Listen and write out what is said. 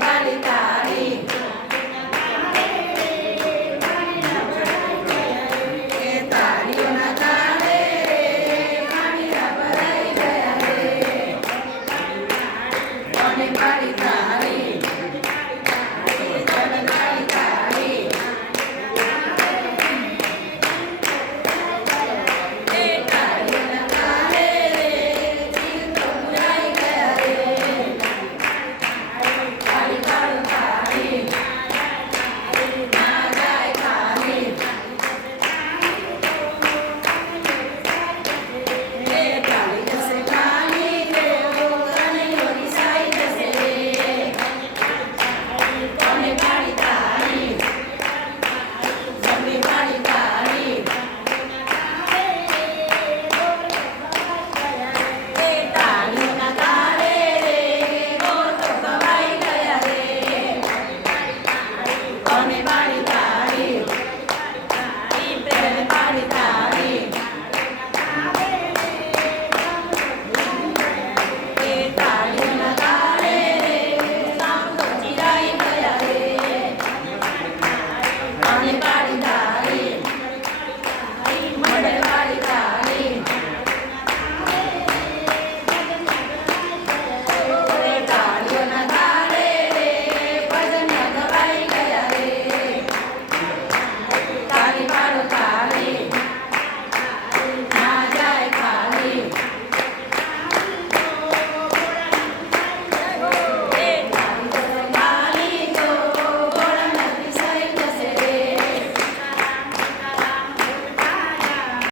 八零八